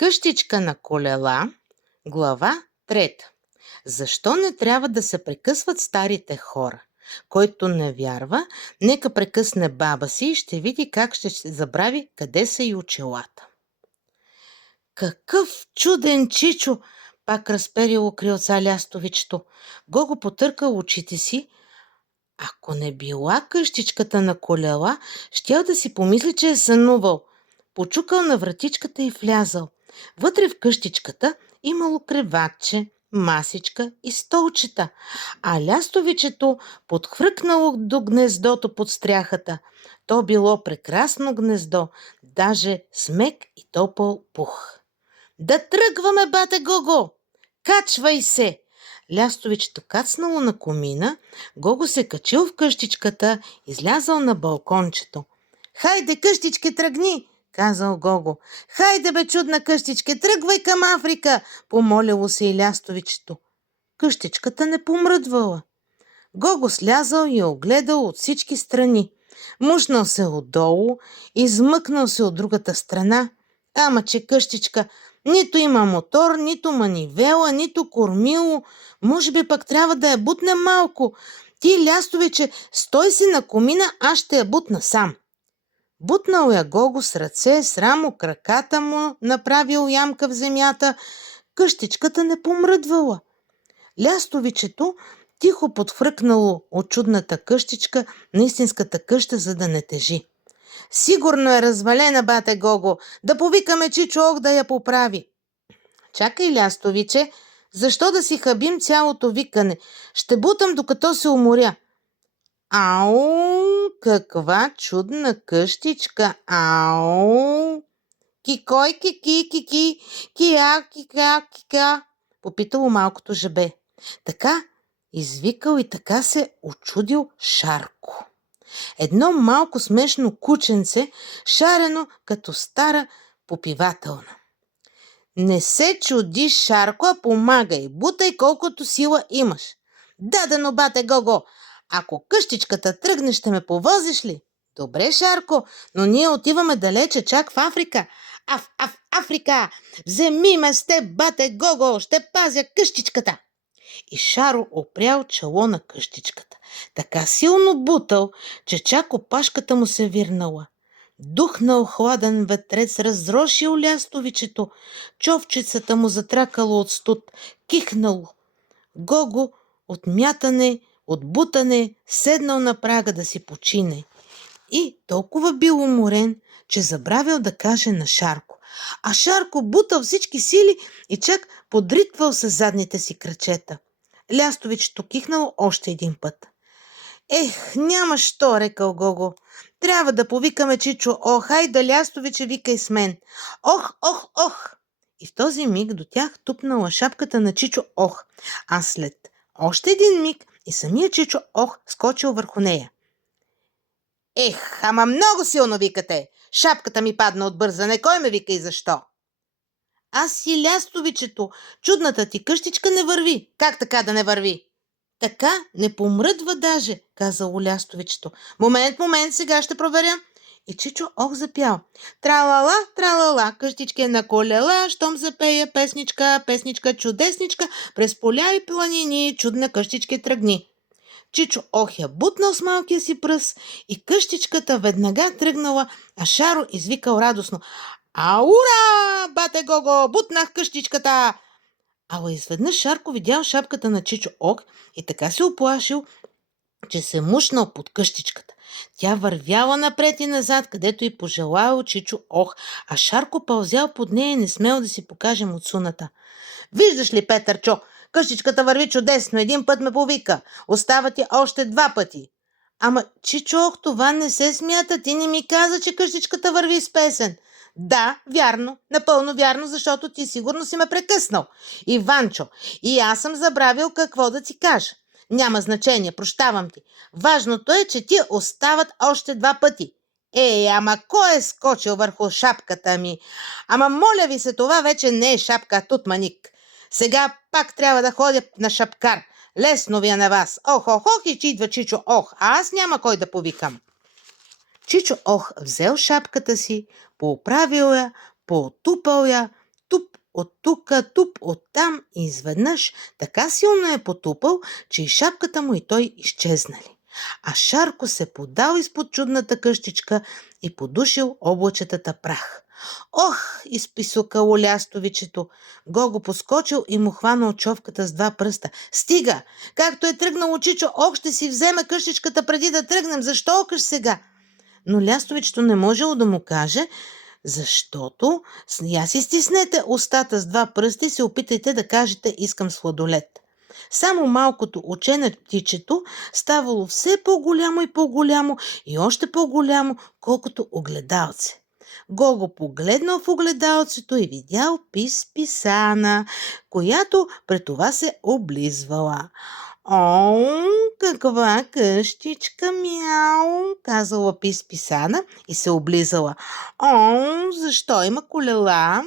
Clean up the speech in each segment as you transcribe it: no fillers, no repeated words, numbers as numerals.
Къщичка на колела, глава 3. Защо не трябва да се прекъсват старите хора? Който не вярва, нека прекъсне баба си и ще види как ще се забрави къде са и очилата. Какъв чуден чичо! Пак разперило крилца лястовичето. Гого потъркал очите си. Ако не била къщичката на колела, щял да си помисли, че е сънувал. Почукал на вратичката и влязал. Вътре в къщичката имало креватче, масичка и столчета, а лястовичето подхвръкнало до гнездото под стряхата. То било прекрасно гнездо, даже смек и топъл пух. Да тръгваме, бате Гого! Качвай се! Лястовичето кацнало на комина, Гого се качил в къщичката, излязал на балкончето. Хайде, къщичке, тръгни! Казал Гого. Хайде, бе, чудна къщичке, тръгвай към Африка! Помолило се и лястовичето. Къщичката не помръдвала. Гого слязал и огледал от всички страни. Мушнал се отдолу, измъкнал се от другата страна. Ама че къщичка нито има мотор, нито манивела, нито кормило. Може би пък трябва да я бутне малко. Ти, лястовиче, стой си на комина, аз ще я бутна сам. Бутнал я Гого с ръце, с рамо, краката му направил ямка в земята. Къщичката не помръдвала. Лястовичето тихо подхвръкнало от чудната къщичка на истинската къща, за да не тежи. Сигурно е развалена, бате Гого. Да повикаме Чичо Ох да я поправи. Чакай, лястовиче, защо да си хабим цялото викане? Ще бутам, докато се уморя. Ау, каква чудна къщичка! Ау! Кикой, кики, кики, кия, кика, кика, попитало малкото жабе. Така извикал и така се очудил Шарко. Едно малко смешно кученце, шарено като стара попивателна. Не се чуди, Шарко, а помагай, бутай колкото сила имаш. Дадено, бате Гого, ако къщичката тръгне, ще ме повозиш ли? Добре, Шарко, но ние отиваме далече, чак в Африка. Африка! Вземи ме с теб, бате Гого, ще пазя къщичката. И Шаро опрял чело на къщичката. Така силно бутал, че чак опашката му се вирнала. Духнал хладен ветрец, разрошил лястовичето. Човчицата му затракало от студ. Кихнал. Гого от мятане, от бутане, седнал на прага да си почине. И толкова бил уморен, че забравил да каже на Шарко. А Шарко бутал всички сили и чак подритвал с задните си крачета. Лястовичето кихнало още един път. Ех, няма що, рекал Гого. Трябва да повикаме Чичо Ох, хайде, лястовиче, викай с мен. Ох, ох, ох! И в този миг до тях тупнала шапката на Чичо Ох, а след още един миг и самия Чичо Ох скочил върху нея. Ех, ама много силно викате! Шапката ми падна от бързане, кой ме вика и защо? Аз си, лястовичето, чудната ти къщичка не върви. Как така да не върви? Така не помръдва даже, казало лястовичето. Момент, сега ще проверя. И Чичо Ох запял. Тралала, тралала, къщичка е на колела, щом запея песничка, песничка чудесничка, през поля и планини, чудна къщичка тръгни. Чичо Ох я бутнал с малкия си пръс и къщичката веднага тръгнала, а Шаро извикал радостно. Аура, бате Гого, бутнах къщичката! Ала изведнъж Шарко видял шапката на Чичо Ох и така се оплашил, че се мушнал под къщичката. Тя вървяла напред и назад, където й пожелал Чичо Ох, а Шарко пълзял под нея и не смел да си покаже муцуната. Виждаш ли, Петърчо, къщичката върви чудесно, един път ме повика, остава ти още 2 пъти. Ама, Чичо Ох, това не се смята, ти не ми каза, че къщичката върви с песен. Да, вярно, напълно вярно, защото ти сигурно си ме прекъснал. Иванчо, и аз съм забравил какво да ти кажа. Няма значение, прощавам ти. Важното е, че ти остават още 2 пъти. Ама кой е скочил върху шапката ми? Ама моля ви се, това вече не е шапка, а тутманик. Сега пак трябва да ходя на шапкар. Лесно ви е на вас. Ох, ох, ох, и че идва Чичо Ох, а аз няма кой да повикам. Чичо Ох взел шапката си, пооправил я, поотупал я, туп от тука, туп оттам и изведнъж така силно е потупал, че и шапката му и той изчезнали. А Шарко се подал изпод чудната къщичка и подушил облачетата прах. Ох, изписукало лястовичето. Гого поскочил и му хванал човката с два пръста. Стига! Както е тръгнало Чичо, ох, ще си вземе къщичката преди да тръгнем. Защо окаш сега? Но лястовичето не можело да му каже, защото я си стиснете устата с два пръста и се опитайте да кажете искам сладолед. Само малкото оче на птичето ставало все по-голямо и по-голямо и още по-голямо, колкото огледалце. Гого погледнал в огледалцето и видял Пис-Писана, която пред това се облизвала. О, каква къщичка, мяу, казала Пис-Писана и се облизала. О, защо има колела?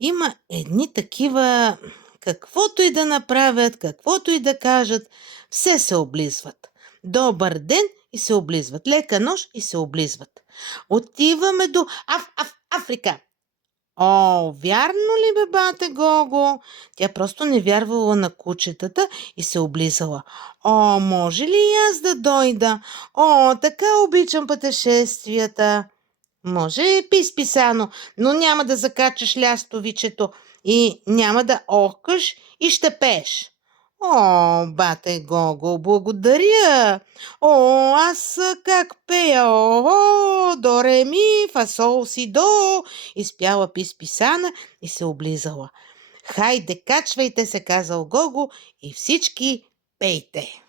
Има едни такива, каквото и да направят, каквото и да кажат, все се облизват. Добър ден и се облизват. Лека нощ и се облизват. Отиваме до Африка. О, вярно ли, бе, бате Гого? Тя просто не вярвала на кучетата и се облизала. О, може ли и аз да дойда? О, така обичам пътешествията. Може Пис-Писано, но няма да закачаш лястовичето и няма да охкаш и ще пееш. О, бате Гого, благодаря. О, аз как пея. О, до, ре, ми, фа, сол, си, до. Изпяла Пис-Писана и се облизала. Хайде, качвайте се, казал Гого, и всички пейте.